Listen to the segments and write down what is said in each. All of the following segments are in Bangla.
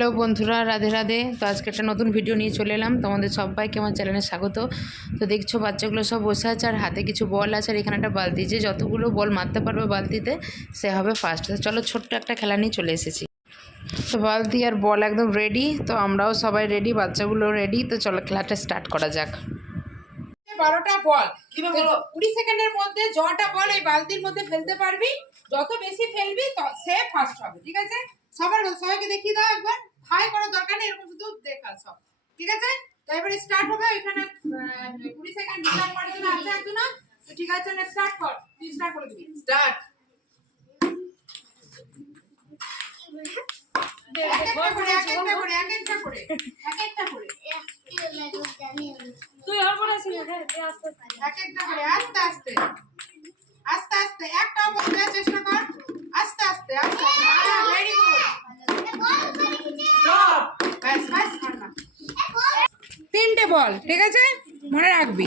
হ্যালো বন্ধুরা, রাধে রাধে। তো আজকে একটা নতুন ভিডিও নিয়ে চলে এলাম। তোমাদের সবাইকে আমার চ্যানেলে স্বাগত। তো দেখছ, বাচ্চাগুলো সব বসে আছে আর হাতে কিছু বল আছে আর এখানে একটা বালতি। যে যতগুলো বল মারতে পারবে বালতিতে, সে হবে ফার্স্ট চলো, ছোট্ট একটা খেলা নিয়ে চলে এসেছি। তো বালতি আর বল একদম রেডি তো আমরাও সবাই রেডি বাচ্চাগুলো রেডি তো চলো, খেলাটা স্টার্ট করা যাক। বারোটা বল? কুড়ি সেকেন্ডের মধ্যে জটা বল এই বালতির মধ্যে ফেলতে পারবি। যত বেশি ফেলবি সে ফার্স্ট হবে, ঠিক আছে? সবার সবাইকে দেখিয়ে দাও একবার। হাই করার দরকার নেই এরকম শুধু দেখা সব। ঠিক আছে? তো এবারে স্টার্ট হবে এখানে আহ, কুড়ি সেকেন্ড স্টার্ট করার জন্য আছে একজন। তো ঠিক আছে না স্টার্ট কর। তুই স্টার্ট করে দিবি। স্টার্ট একটা একটা একটা একটা হ্যাঁ তুই আস্তে আস্তে এক একটা করে আস্তে আস্তে। আস্তে আস্তে একটাও বলতে চেষ্টা কর। আস্তে আস্তে আস্তে। বল ঠিক আছে? মনে রাখবি।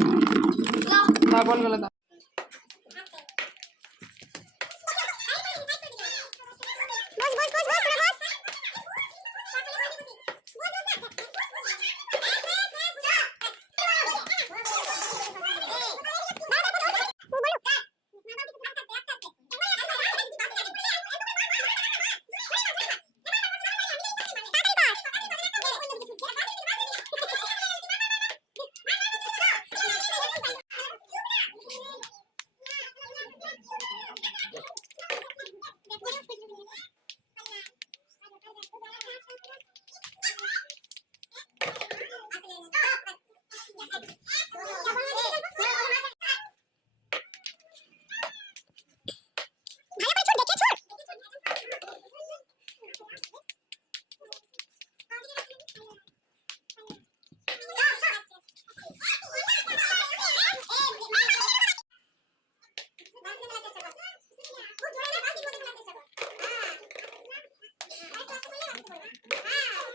দাও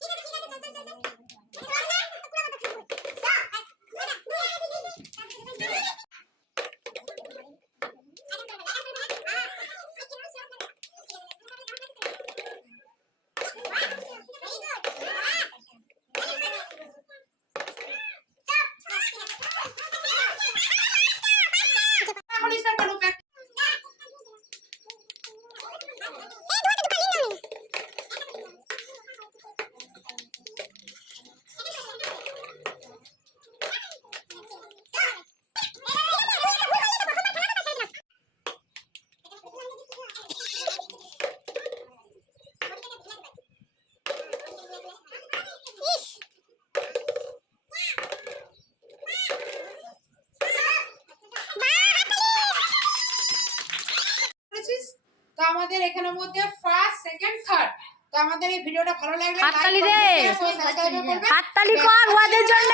চল চল এখন তো আমাদের এখানের মধ্যে ফার্স্ট সেকেন্ড থার্ড তো আমাদের এই ভিডিওটা ভালো লাগলে হাততালি দে। হাততালি কর ওদের জন্য।